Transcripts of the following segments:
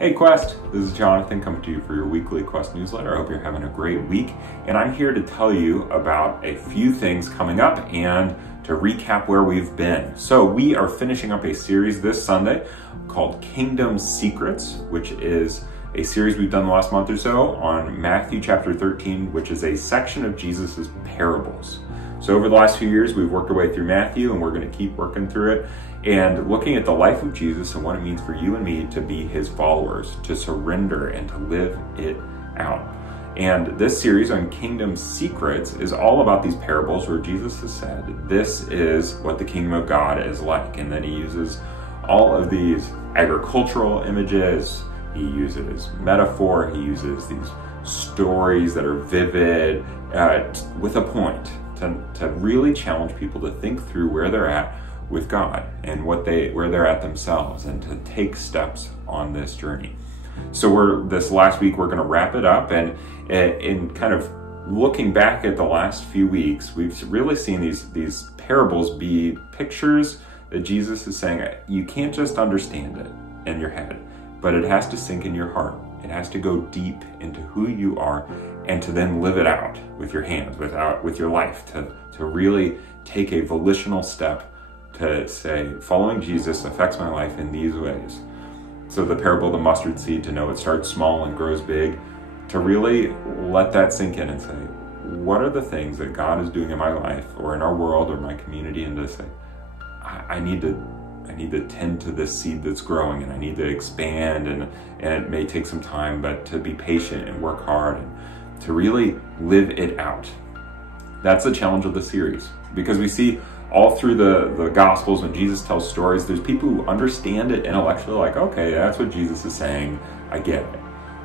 Hey Quest, this is Jonathan coming to you for your weekly Quest newsletter. I hope you're having a great week, and I'm here to tell you about a few things coming up and to recap where we've been. So we are finishing up a series this Sunday called Kingdom Secrets, which is a series we've done the last month or so on Matthew chapter 13, which is a section of Jesus's parables. So over the last few years, we've worked our way through Matthew, and we're going to keep working through it and looking at the life of Jesus and what it means for you and me to be his followers, to surrender and to live it out. And this series on Kingdom Secrets is all about these parables where Jesus has said, this is what the kingdom of God is like. And then he uses all of these agricultural images, he uses metaphor, he uses these stories that are vivid with a point to really challenge people to think through where they're at with God and where they're at themselves, and to take steps on this journey. So this last week we're going to wrap it up, and in kind of looking back at the last few weeks, we've really seen these parables be pictures that Jesus is saying you can't just understand it in your head, but it has to sink in your heart. It has to go deep into who you are, and to then live it out with your hands, with your life, to really take a volitional step to say, following Jesus affects my life in these ways. So the parable of the mustard seed, to know it starts small and grows big, to really let that sink in and say, what are the things that God is doing in my life or in our world or my community, and to say, I need to tend to this seed that's growing, and I need to expand, and it may take some time, but to be patient and work hard and to really live it out. That's the challenge of the series, because we see all through the Gospels, when Jesus tells stories, there's people who understand it intellectually, like, okay, that's what Jesus is saying, I get it.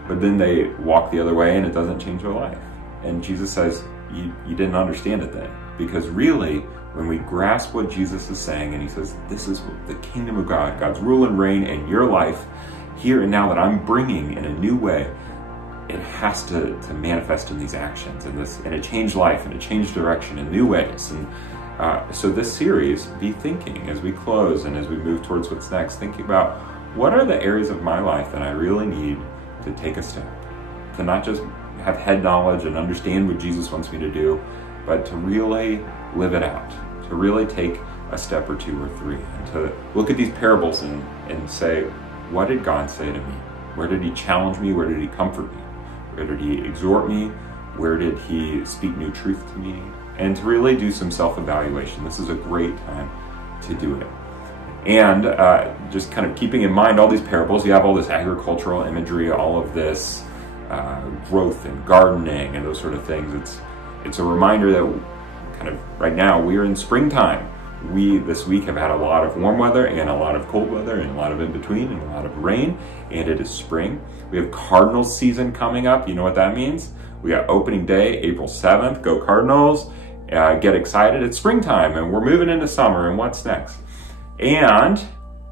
But then they walk the other way and it doesn't change their life. And Jesus says, you didn't understand it then. Because really, when we grasp what Jesus is saying, and he says, this is the kingdom of God, God's rule and reign in your life, here and now, that I'm bringing in a new way, it has to manifest in these actions, in a changed life, in a changed direction, in new ways. And so this series, be thinking as we close and as we move towards what's next, thinking about what are the areas of my life that I really need to take a step, to not just have head knowledge and understand what Jesus wants me to do, but to really live it out, to really take a step or two or three, and to look at these parables and say, what did God say to me? Where did he challenge me? Where did he comfort me? Where did he exhort me? Where did he speak new truth to me? And to really do some self-evaluation. This is a great time to do it. And just kind of keeping in mind all these parables, you have all this agricultural imagery, all of this growth and gardening and those sort of things. It's a reminder that kind of right now we're in springtime. We this week have had a lot of warm weather and a lot of cold weather and a lot of in between and a lot of rain, and it is spring. We have Cardinals season coming up. You know what that means? We got opening day, April 7th. Go Cardinals. Get excited. It's springtime and we're moving into summer, and what's next? And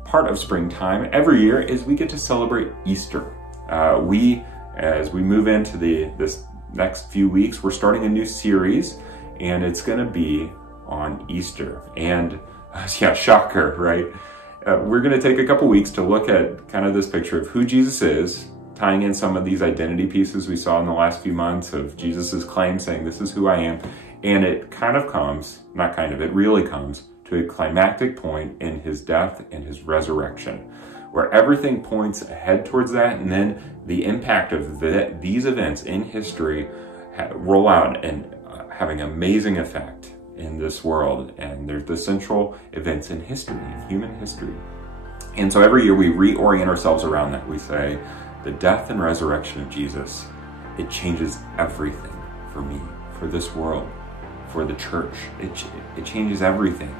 part of springtime every year is we get to celebrate Easter. As we move into this next few weeks, we're starting a new series, and it's going to be on Easter. And yeah, shocker, right? We're going to take a couple weeks to look at kind of this picture of who Jesus is, tying in some of these identity pieces we saw in the last few months of Jesus's claim, saying, this is who I am. And it kind of comes, it really comes to a climactic point in his death and his resurrection, where everything points ahead towards that. And then the impact of these events in history roll out and having amazing effect in this world. And there's the central events in history, in human history. And so every year we reorient ourselves around that. We say, the death and resurrection of Jesus, it changes everything for me, for this world, for the church. It changes everything.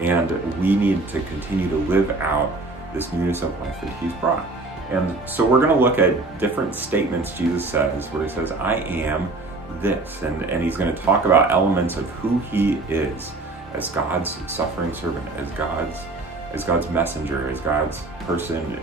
And we need to continue to live out this newness of life that he's brought. And so we're going to look at different statements Jesus says, where he says, I am this. And he's going to talk about elements of who he is as God's suffering servant, as God's messenger, as God's person,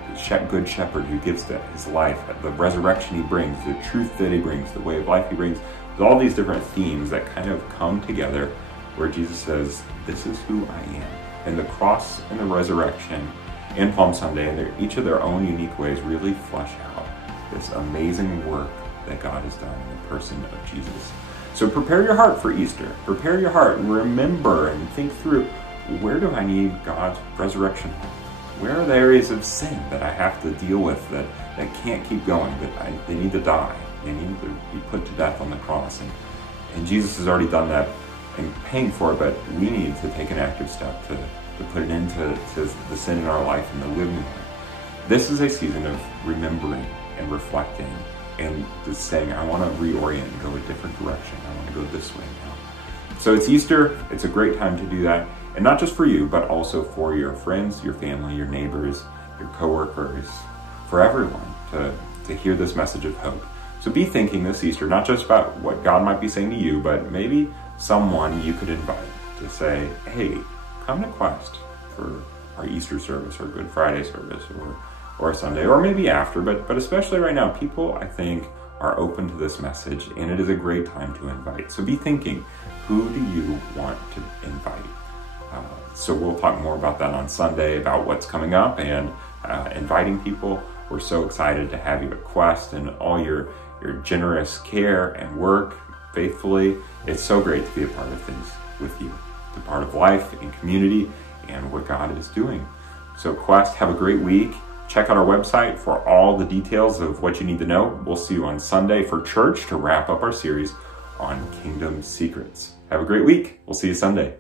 good shepherd who gives his life, the resurrection he brings, the truth that he brings, the way of life he brings. There's all these different themes that kind of come together where Jesus says, this is who I am. And the cross and the resurrection and Palm Sunday, and each of their own unique ways really flesh out this amazing work that God has done in the person of Jesus. So prepare your heart for Easter. Prepare your heart and remember and think through, where do I need God's resurrection? Where are the areas of sin that I have to deal with that can't keep going, that they need to die? They need to be put to death on the cross. And Jesus has already done that and paying for it, but we need to take an active step to put an end to the sin in our life and to live new. This is a season of remembering and reflecting and just saying, I want to reorient and go a different direction. I want to go this way now. So it's Easter. It's a great time to do that. And not just for you, but also for your friends, your family, your neighbors, your coworkers, for everyone to hear this message of hope. So be thinking this Easter, not just about what God might be saying to you, but maybe someone you could invite to say, hey, come to Quest for our Easter service or Good Friday service or a Sunday, or maybe after, but especially right now, people, I think, are open to this message, and it is a great time to invite. So be thinking, who do you want to invite? So we'll talk more about that on Sunday, about what's coming up and inviting people. We're so excited to have you at Quest and all your generous care and work faithfully. It's so great to be a part of things with you, to be part of life and community and what God is doing. So Quest, have a great week. Check out our website for all the details of what you need to know. We'll see you on Sunday for church to wrap up our series on Kingdom Secrets. Have a great week. We'll see you Sunday.